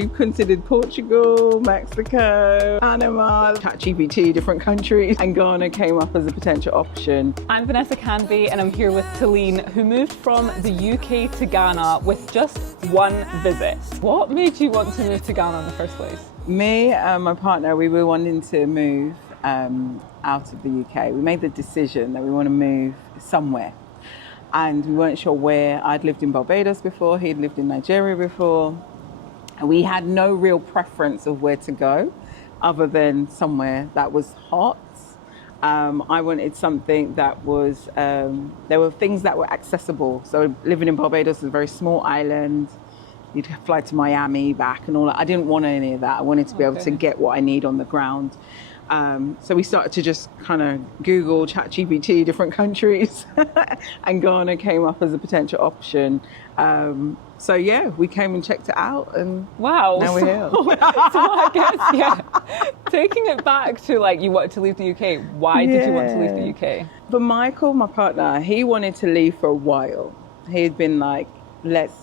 We considered Portugal, Mexico, Panama, ChatGPT, different countries, and Ghana came up as a potential option. I'm Vanessa Canby and I'm here with Tilean, who moved from the UK to Ghana with just one visit. What made you want to move to Ghana in the first place? Me and my partner, we were wanting to move out of the UK. We made the decision that we want to move somewhere. And we weren't sure where. I'd lived in Barbados before, he'd lived in Nigeria before. And we had no real preference of where to go other than somewhere that was hot. I wanted something that was, there were things that were accessible. So living in Barbados is a very small island. You'd fly to Miami back and all that. I didn't want any of that. I wanted to be able to get what I need on the ground. So we started to just kind of Google ChatGPT, different countries, and Ghana came up as a potential option. So yeah, we came and checked it out, and wow, now we're here. So I guess, yeah, taking it back to like you wanted to leave the UK. Why did you want to leave the UK? But Michael, my partner, he wanted to leave for a while. He'd been like, let's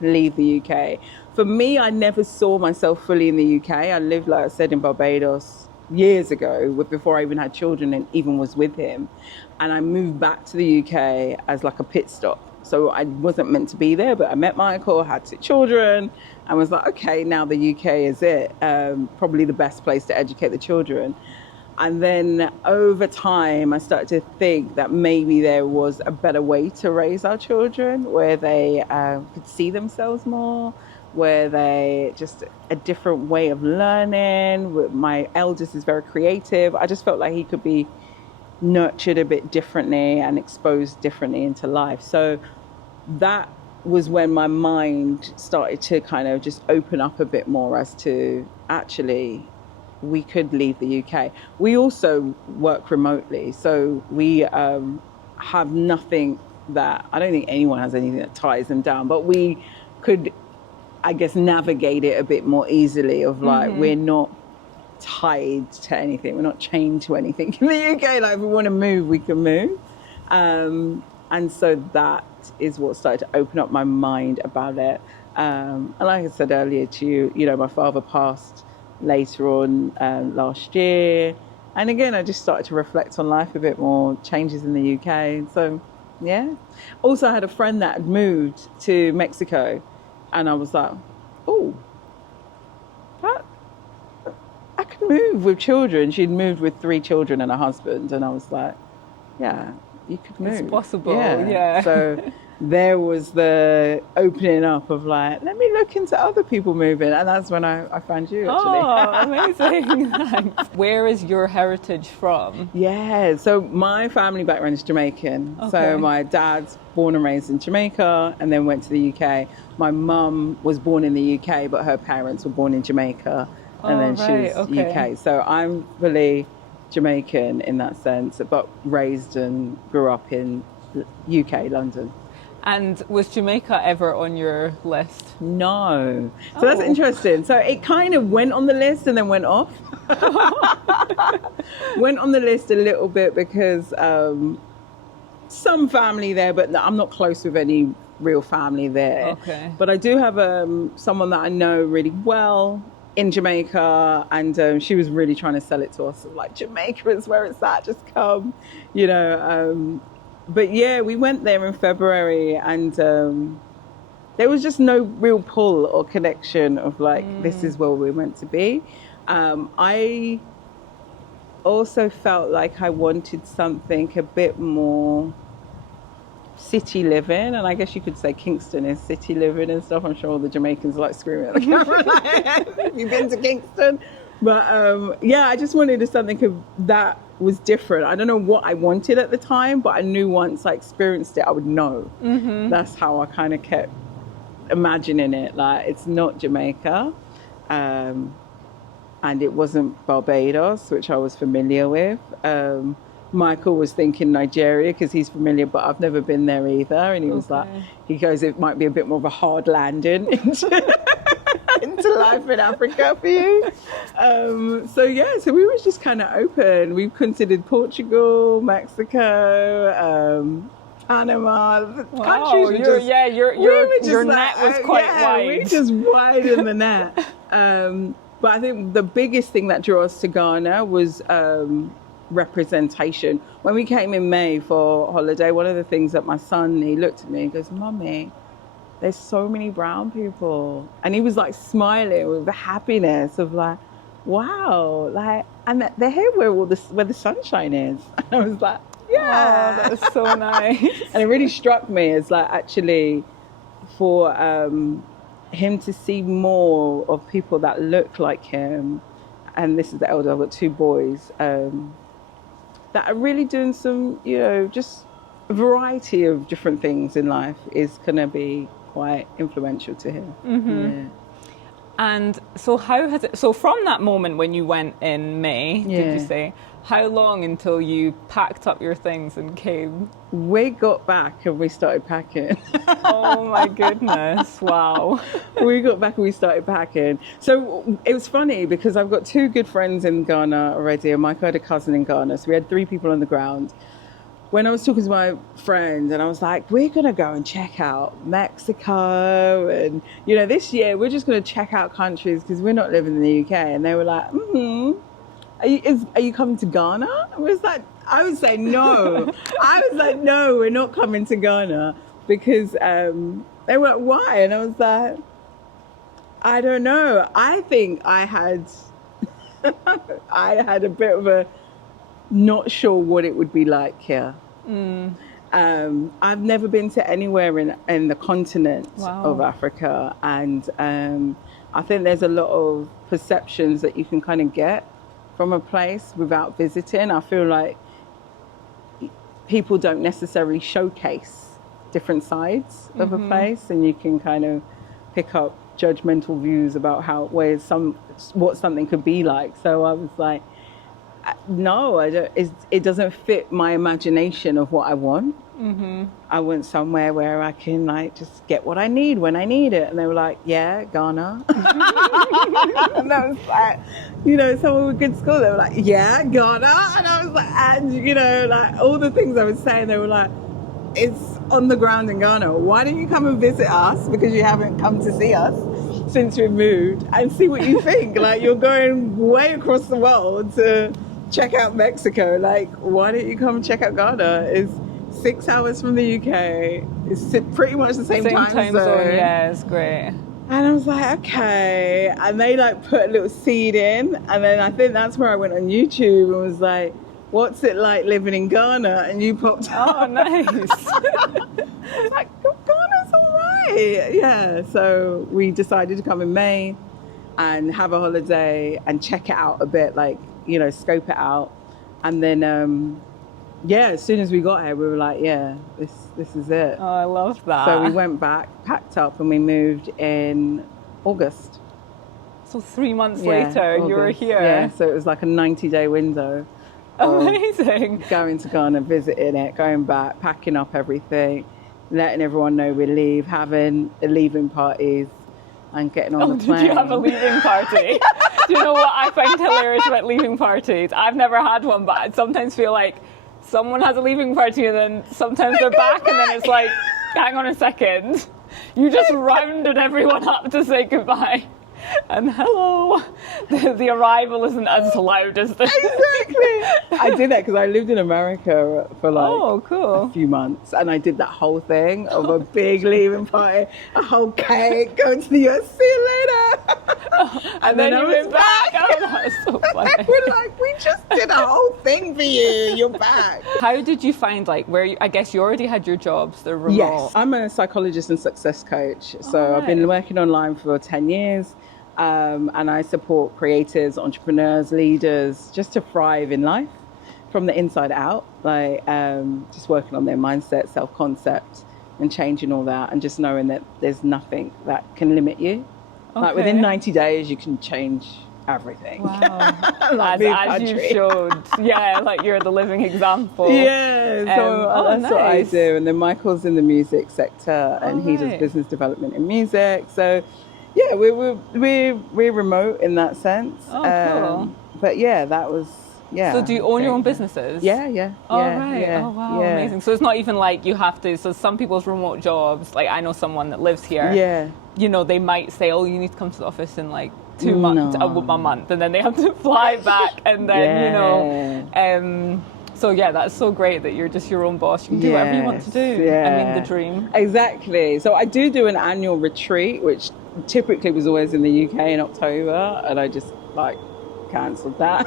leave the UK. For me, I never saw myself fully in the UK. I lived, like I said, in Barbados years ago, before I even had children and even was with him. And I moved back to the UK as like a pit stop. So I wasn't meant to be there, but I met Michael, had 2 children, and was like, okay, now the UK is it. Probably the best place to educate the children. And then over time, I started to think that maybe there was a better way to raise our children, where they could see themselves more, where they just a different way of learning. My eldest is very creative. I just felt like he could be nurtured a bit differently and exposed differently into life. So that was when my mind started to kind of just open up a bit more as to actually we could leave the UK. We also work remotely, so we have nothing that, I don't think anyone has anything that ties them down, but we could, I guess, navigate it a bit more easily of like, we're not tied to anything. We're not chained to anything in the UK. Like if we want to move, we can move. And so that is what started to open up my mind about it. And like I said earlier to you, you know, my father passed later on last year. And again, I just started to reflect on life a bit more, changes in the UK. So yeah. Also, I had a friend that had moved to Mexico, and I was like, oh, I could move with children. She'd moved with 3 children and a husband. And I was like, yeah, you could move. It's possible, yeah. So there was the opening up of like, let me look into other people moving. And that's when I found you, actually. Oh, amazing. Thanks. Where is your heritage from? Yeah, so my family background is Jamaican. Okay. So my dad's born and raised in Jamaica and then went to the UK. My mum was born in the UK, but her parents were born in Jamaica. And then she was UK. So I'm fully Jamaican in that sense, but raised and grew up in UK, London. And was Jamaica ever on your list? No. So that's interesting. So it kind of went on the list and then went off. Went on the list a little bit because some family there, but I'm not close with any real family there. Okay. But I do have someone that I know really well in Jamaica, and she was really trying to sell it to us, like, Jamaica is where it's at, just come, you know. But yeah, we went there in February, and there was just no real pull or connection of like, this is where we're meant to be. I also felt like I wanted something a bit more city living, and I guess you could say Kingston is city living and stuff. I'm sure all the Jamaicans are like screaming at the camera like, have you been to Kingston? But yeah, I just wanted something that was different. I don't know what I wanted at the time, but I knew once I experienced it, I would know. That's how I kind of kept imagining it. Like, it's not Jamaica, and it wasn't Barbados, which I was familiar with. Michael was thinking Nigeria because he's familiar, but I've never been there either. And he was like, he goes, it might be a bit more of a hard landing into life in Africa for you. So yeah, so we were just kind of open. We've considered Portugal, Mexico, Panama, countries. Your net was quite wide. We just widened the net. But I think the biggest thing that drew us to Ghana was representation. When we came in May for holiday, one of the things that my son, he looked at me and goes, "Mummy, there's so many brown people," and he was like smiling with the happiness of like, "Wow!" Like, and they're here where the sunshine is. And I was like, "Yeah, Oh, that is so nice." And it really struck me as like actually for him to see more of people that look like him, and this is the elder. I've got two boys that are really doing some, just a variety of different things in life is gonna be quite influential to him. Yeah. And so how has it, so from that moment when you went in May, did you say, how long until you packed up your things and came? We got back and we started packing. Oh my goodness, wow. We got back and we started packing. So it was funny because I've got two good friends in Ghana already, and Michael had a cousin in Ghana. So we had 3 people on the ground. When I was talking to my friend and I was like, we're going to go and check out Mexico. And, this year we're just going to check out countries because we're not living in the UK. And they were like, are you coming to Ghana? I was like, no. I was like, no, we're not coming to Ghana because they were like, why? And I was like, I don't know. I think I had a bit of a not sure what it would be like here. I've never been to anywhere in the continent of Africa, and I think there's a lot of perceptions that you can kind of get from a place without visiting. I feel like people don't necessarily showcase different sides of a place, and you can kind of pick up judgmental views about what something could be like. So I was like, no, I don't. It doesn't fit my imagination of what I want. I want somewhere where I can just get what I need when I need it. And they were like, yeah, Ghana. And I was like, someone with good school, they were like, yeah, Ghana. And I was like, and all the things I was saying, they were like, it's on the ground in Ghana. Why don't you come and visit us? Because you haven't come to see us since we moved, and see what you think. You're going way across the world to check out Mexico. Why don't you come check out Ghana? It's 6 hours from the UK. It's pretty much the same time zone. Yeah, it's great. And I was like, okay. And they put a little seed in, and then I think that's where I went on YouTube and was like, what's it like living in Ghana? And you popped up. Oh, nice. I was like, Ghana's all right. Yeah. So we decided to come in May and have a holiday and check it out a bit, scope it out. And then, as soon as we got here, we were like, yeah, this is it. Oh, I love that. So we went back, packed up, and we moved in August. So 3 months later, August. You were here. Yeah, so it was like a 90-day window. Amazing. Going to Ghana, visiting it, going back, packing up everything, letting everyone know we leave, having the leaving parties, and getting on the plane. Did you have a leaving party? Do you know what I find hilarious about leaving parties? I've never had one, but I sometimes feel like someone has a leaving party and then sometimes they're back and then it's like, hang on a second. You just rounded everyone up to say goodbye. And hello, the arrival isn't as loud as this. Exactly. I did that because I lived in America for cool. a few months, and I did that whole thing of a big leaving party, a whole cake, going to the US, see you later. And then you went back. Oh, that's so funny. We're like, we just did a whole thing for you. You're back. How did you find I guess you already had your jobs, they're remote. Yes, I'm a psychologist and success coach. So I've been working online for 10 years. And I support creators, entrepreneurs, leaders, just to thrive in life from the inside out, just working on their mindset, self-concept, and changing all that, and just knowing that there's nothing that can limit you. Okay. Within 90 days, you can change everything. Wow. as you showed. Yeah, you're the living example. Yeah, so that's what I do. And then Michael's in the music sector, and he does business development in music. So yeah, we're remote in that sense. Oh, cool. But that was So do you own your own businesses? Yeah. Oh, right. Oh, wow, amazing. So it's not even like you have to. So some people's remote jobs, I know someone that lives here. Yeah. They might say, oh, you need to come to the office in 2 months, No. a month, and then they have to fly back, and then you know. So yeah, that's so great that you're just your own boss. You can do whatever you want to do. Yeah. I mean, the dream. Exactly. So I do an annual retreat, which typically was always in the UK in October, and I just like cancelled that.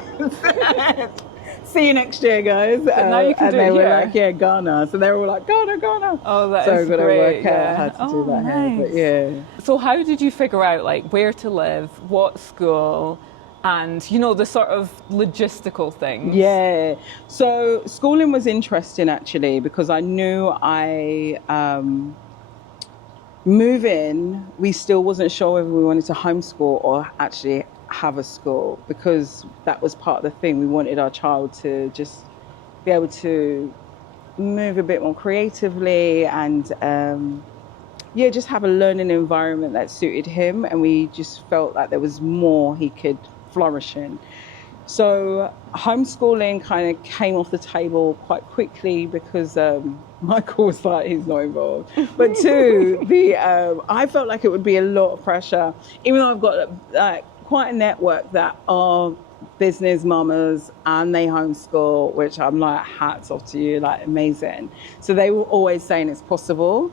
See you next year, guys. But now you can and do they it were here. like, yeah, Ghana. So they were all like, Ghana. Oh, that so is I've got to great. work out how to do that here. But yeah. So how did you figure out like where to live, what school, and you know the sort of logistical things? Yeah. So schooling was interesting actually because I knew moving, we still wasn't sure whether we wanted to homeschool or actually have a school, because that was part of the thing. We wanted our child to just be able to move a bit more creatively and just have a learning environment that suited him, and we just felt like there was more he could flourish in. So homeschooling kind of came off the table quite quickly because Michael was like, he's not involved. But two, I felt like it would be a lot of pressure, even though I've got quite a network that are business mamas and they homeschool, which I'm like, hats off to you, like amazing. So they were always saying it's possible.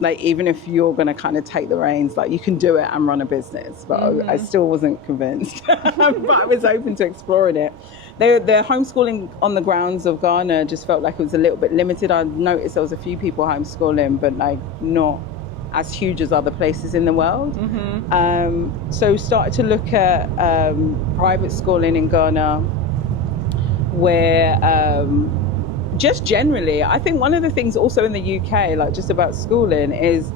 Like even if you're going to kind of take the reins, like you can do it and run a business, but I still wasn't convinced. But I was open to exploring it. The homeschooling on the grounds of Ghana just felt like it was a little bit limited. I noticed there was a few people homeschooling, but like not as huge as other places in the world. So started to look at private schooling in Ghana, where just generally, I think one of the things also in the UK, like just about schooling, is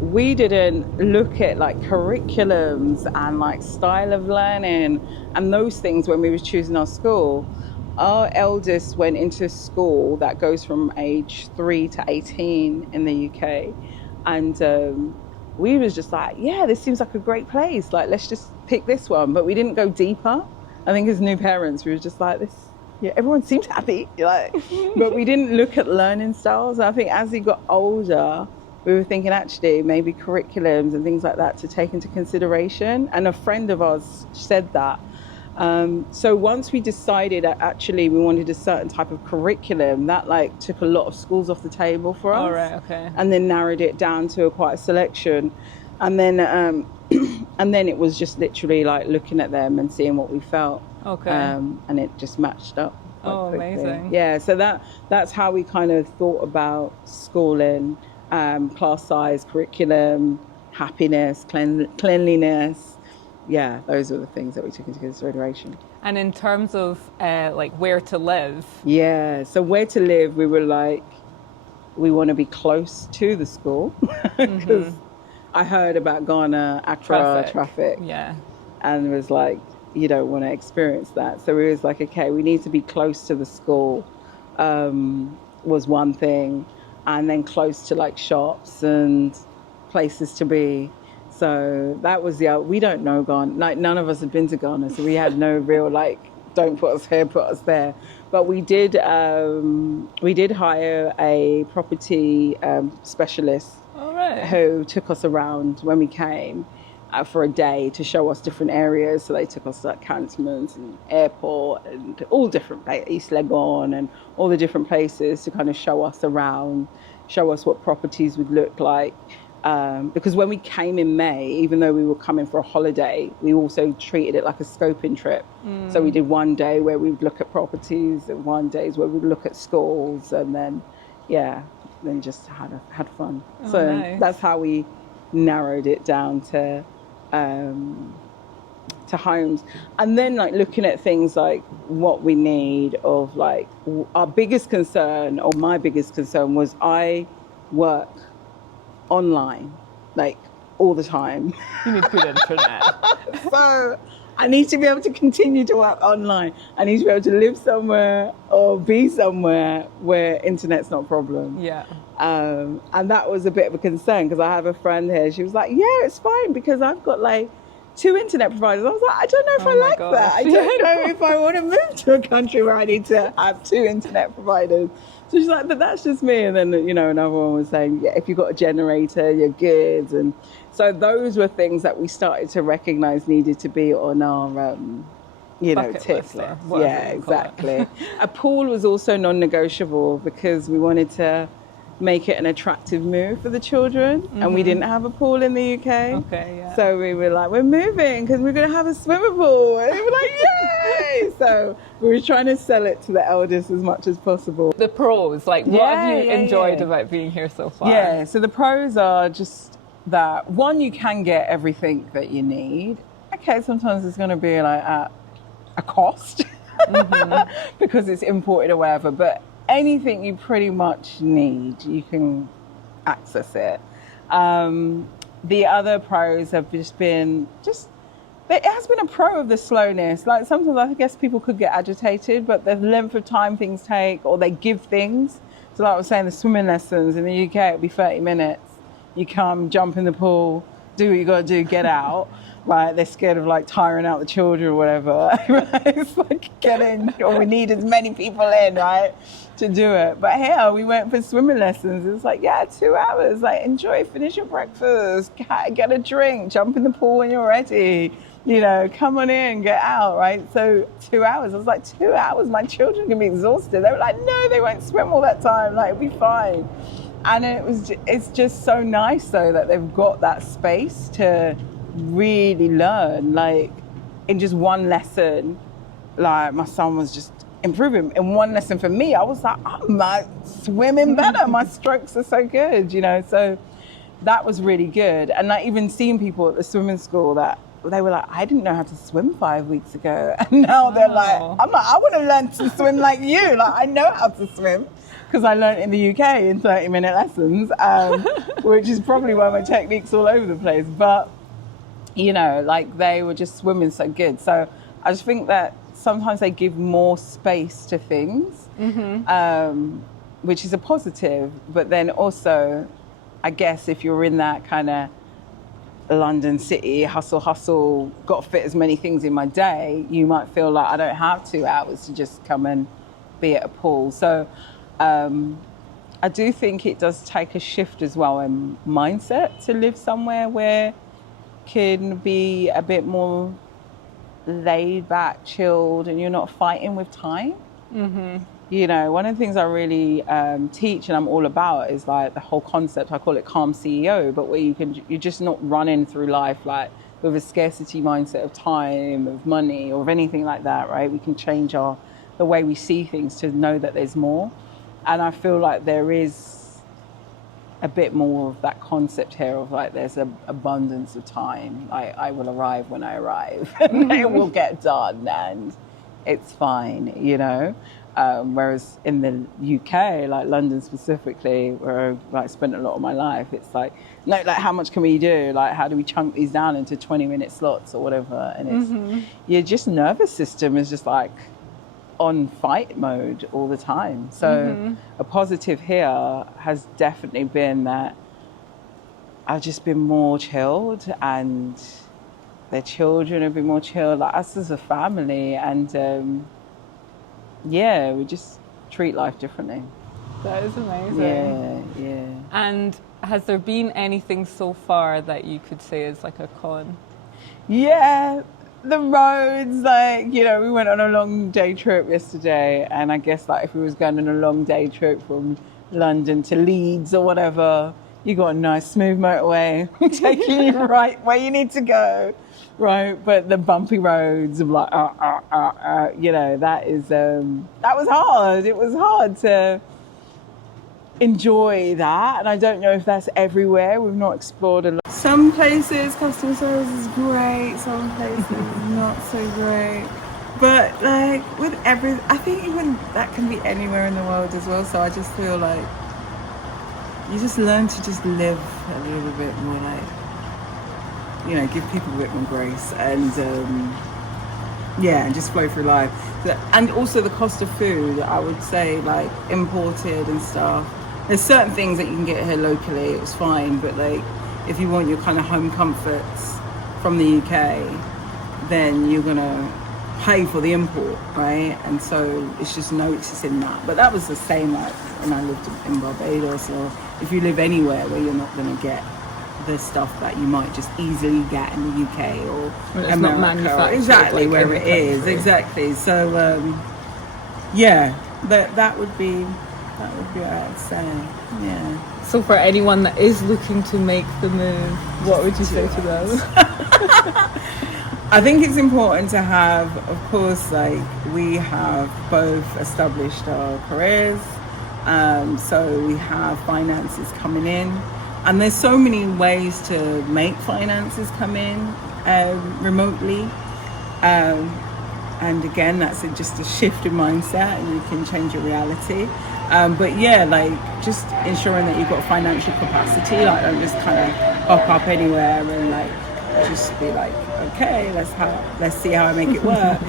we didn't look at like curriculums and like style of learning and those things when we were choosing our school. Our eldest went into school that goes from age 3 to 18 in the UK. And we was just like, yeah, this seems like a great place. Like, let's just pick this one. But we didn't go deeper. I think as new parents, we were just like, everyone seems happy. Like, but we didn't look at learning styles. I think as he got older, we were thinking actually maybe curriculums and things like that to take into consideration. And a friend of ours said that. So once we decided that actually we wanted a certain type of curriculum, that like took a lot of schools off the table for us. All right, okay. And then narrowed it down to quite a selection. And then and then it was just literally like looking at them and seeing what we felt. Okay. And it just matched up. Oh, quickly. amazing. Yeah, so that's how we kind of thought about schooling, class size, curriculum, happiness, cleanliness. Yeah, those are the things that we took into consideration. And in terms of like where to live? Yeah, so where to live, we were like, we want to be close to the school because I heard about Ghana, Accra traffic. Yeah. And was like, you don't want to experience that. So we was like, okay, we need to be close to the school was one thing. And then close to like shops and places to be. So that was we don't know Ghana. Like none of us had been to Ghana, so we had no real like, don't put us here, put us there. But we did hire a property specialist who took us around when we came for a day to show us different areas. So they took us to like cantonments and airport and all different places, East Legon and all the different places to kind of show us around, show us what properties would look like. Because when we came in May, even though we were coming for a holiday, we also treated it like a scoping trip. So we did one day where we would look at properties and one day where we would look at schools and then just had fun. Oh, so nice. That's how we narrowed it down to homes. And then like looking at things like what we need of like our biggest concern, or my biggest concern, was I work online like all the time. You need good internet. So I need to be able to continue to work online. I need to be able to live somewhere or be somewhere where internet's not a problem. Yeah. And that was a bit of a concern because I have a friend here. She was like, yeah, it's fine because I've got like 2 internet providers. I was like, I don't know if Oh I my like gosh. that. I don't know if I want to move to a country where I need to have 2 internet providers. So she's like, but that's just me. And then, another one was saying, yeah, if you've got a generator, you're good. And so those were things that we started to recognize needed to be on our, Bucket tick list, list. or whatever Yeah, you call it. exactly. A pool was also non-negotiable because we wanted to make it an attractive move for the children, and we didn't have a pool in the UK. Okay, yeah. So we were like, we're moving because we're going to have a swimming pool. And they were like, yay! So we were trying to sell it to the eldest as much as possible. The pros, like, what have you enjoyed about being here so far? Yeah, so the pros are just that, one, you can get everything that you need. Okay, sometimes it's going to be like at a cost because it's imported or whatever, but anything you pretty much need, you can access it. The other pros have just been it has been a pro of the slowness. Like sometimes I guess people could get agitated, but the length of time things take, or they give things. So like I was saying, the swimming lessons in the UK, it'll be 30 minutes. You come, jump in the pool, do what you got to do, get out. Right, they're scared of like tiring out the children or whatever. Right? It's like get in, or we need as many people in, right, to do it. But here we went for swimming lessons. It's like, yeah, 2 hours. Like enjoy, finish your breakfast, get a drink, jump in the pool when you're ready. Come on in, get out, right? So 2 hours. I was like, 2 hours. My children can be exhausted. They were like, no, they won't swim all that time. Like it'll be fine. And it's just so nice though that they've got that space to really learn. Like in just one lesson, like my son was just improving. In one lesson for me, I was like, I'm swimming better. My strokes are so good, so that was really good. And like even seeing people at the swimming school that they were like, I didn't know how to swim 5 weeks ago, and now they're like, I'm like, I want to learn to swim like you. Like I know how to swim because I learned in the UK in 30-minute lessons, which is probably why my technique's all over the place. But like they were just swimming so good. So I just think that sometimes they give more space to things, which is a positive. But then also, I guess if you're in that kind of London city, hustle, got to fit as many things in my day, you might feel like I don't have 2 hours to just come and be at a pool. So I do think it does take a shift as well in mindset to live somewhere where can be a bit more laid back, chilled, and you're not fighting with time. One of the things I really teach and I'm all about is like the whole concept, I call it calm CEO, but where you're just not running through life like with a scarcity mindset of time, of money, or of anything like that, right? We can change the way we see things to know that there's more. And I feel like there is a bit more of that concept here of like there's an abundance of time. I will arrive when I arrive and it will get done and it's fine, whereas in the UK, like London specifically, where I spent a lot of my life, it's like, no, like how much can we do? Like how do we chunk these down into 20-minute slots or whatever? And it's your just nervous system is just like on fight mode all the time. So a positive here has definitely been that I've just been more chilled and their children have been more chilled, like us as a family, and we just treat life differently. That is amazing. Yeah. And has there been anything so far that you could say is like a con? Yeah, the roads, like, we went on a long day trip yesterday, and I guess like if we was going on a long day trip from London to Leeds or whatever, you got a nice smooth motorway taking you right where you need to go, right? But the bumpy roads of like, that was hard. It was hard to enjoy that, and I don't know if that's everywhere. We've not explored a lot. Some places customer service is great, some places not so great, but like with I think even that can be anywhere in the world as well. So I just feel like you just learn to just live a little bit more, like, give people a bit more grace and and just flow through life. And also the cost of food, I would say, like imported and stuff, there's certain things that you can get here locally, it was fine, but like if you want your kind of home comforts, from the UK, then you're going to pay for the import, right? And so it's just noticing that. But that was the same like when I lived in Barbados, or if you live anywhere where you're not going to get the stuff that you might just easily get in the UK or It's America, not manufactured, exactly like, where in it the is, country. exactly. So that would be what I'd say. Yeah. So for anyone that is looking to make the move, what would you say to them? I think it's important to have, of course, like we have both established our careers, so we have finances coming in, and there's so many ways to make finances come in remotely, and again, that's just a shift in mindset, and you can change your reality. But yeah, like just ensuring that you've got financial capacity, like don't just kind of hop up anywhere and like just be like, okay, let's see how I make it work.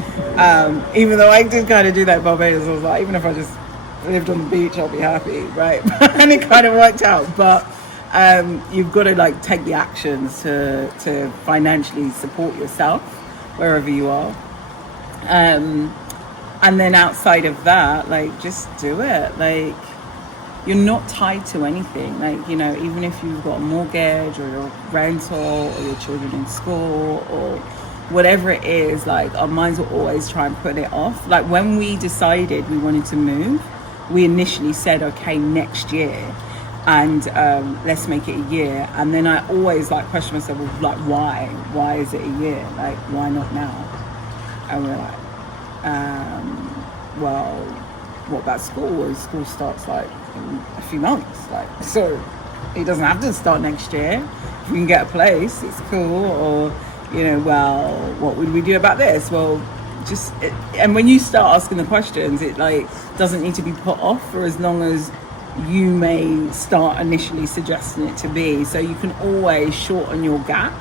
Even though I did kind of do that in Barbados, I was like, even if I just lived on the beach, I'll be happy, right? And it kind of worked out. But you've got to like take the actions to financially support yourself wherever you are. And then outside of that, like just do it. Like you're not tied to anything. Like, you know, even if you've got a mortgage or your rental or your children in school or whatever it is, like our minds will always try and put it off. Like when we decided we wanted to move, we initially said, okay, next year, and let's make it a year. And then I always like question myself, well, like why is it a year? Like why not now? And we're like, well, what about school? Well, school starts like in a few months, like, so it doesn't have to start next year. If we can get a place, it's cool. Or, you know, well, what would we do about this? Well, and when you start asking the questions, it like doesn't need to be put off for as long as you may start initially suggesting it to be. So you can always shorten your gap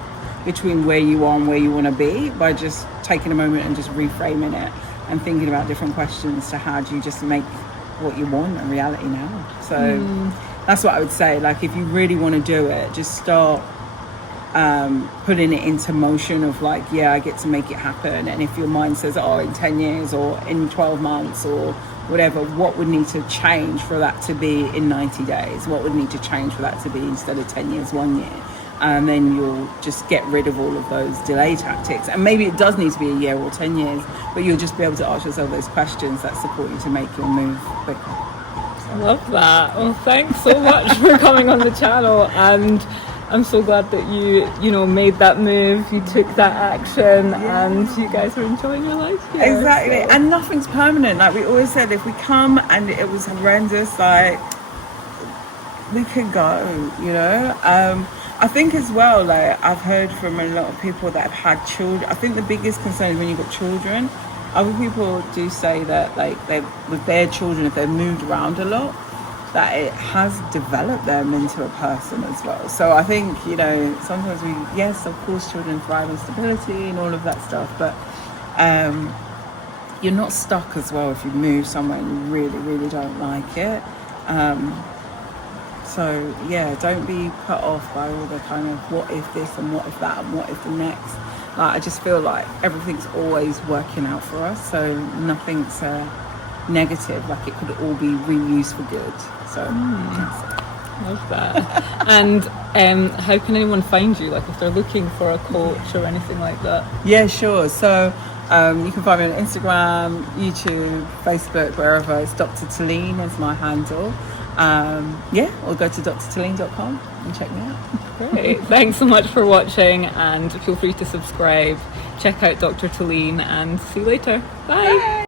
between where you are and where you want to be by just taking a moment and just reframing it and thinking about different questions to how do you just make what you want a reality now. So that's what I would say. Like if you really want to do it, just start putting it into motion of like, yeah, I get to make it happen. And if your mind says, oh, in 10 years or in 12 months or whatever, what would need to change for that to be in 90 days? What would need to change for that to be instead of 10 years, 1 year? And then you'll just get rid of all of those delay tactics. And maybe it does need to be a year or 10 years, but you'll just be able to ask yourself those questions that support you to make your move quicker. I love that. Well, thanks so much for coming on the channel, and I'm so glad that you know, made that move, you took that action, and you guys are enjoying your life here. Exactly, so. And nothing's permanent. Like we always said, if we come and it was horrendous, like we could go, you know. I think as well, like I've heard from a lot of people that have had children. I think the biggest concern is when you've got children. Other people do say that like with their children, if they've moved around a lot, that it has developed them into a person as well. So I think, you know, sometimes yes, of course, children thrive on stability and all of that stuff, but you're not stuck as well if you move somewhere and you really, really don't like it. So yeah, don't be put off by all the kind of what if this and what if that and what if the next. Like, I just feel like everything's always working out for us, so nothing's negative. Like it could all be reused for good. So Love that. And how can anyone find you? Like if they're looking for a coach or anything like that? Yeah, sure. So you can find me on Instagram, YouTube, Facebook, wherever. It's Dr. Tilean is my handle. Or go to drtilean.com and check me out. Great. Thanks so much for watching, and feel free to subscribe. Check out Dr. Tilean, and see you later. Bye.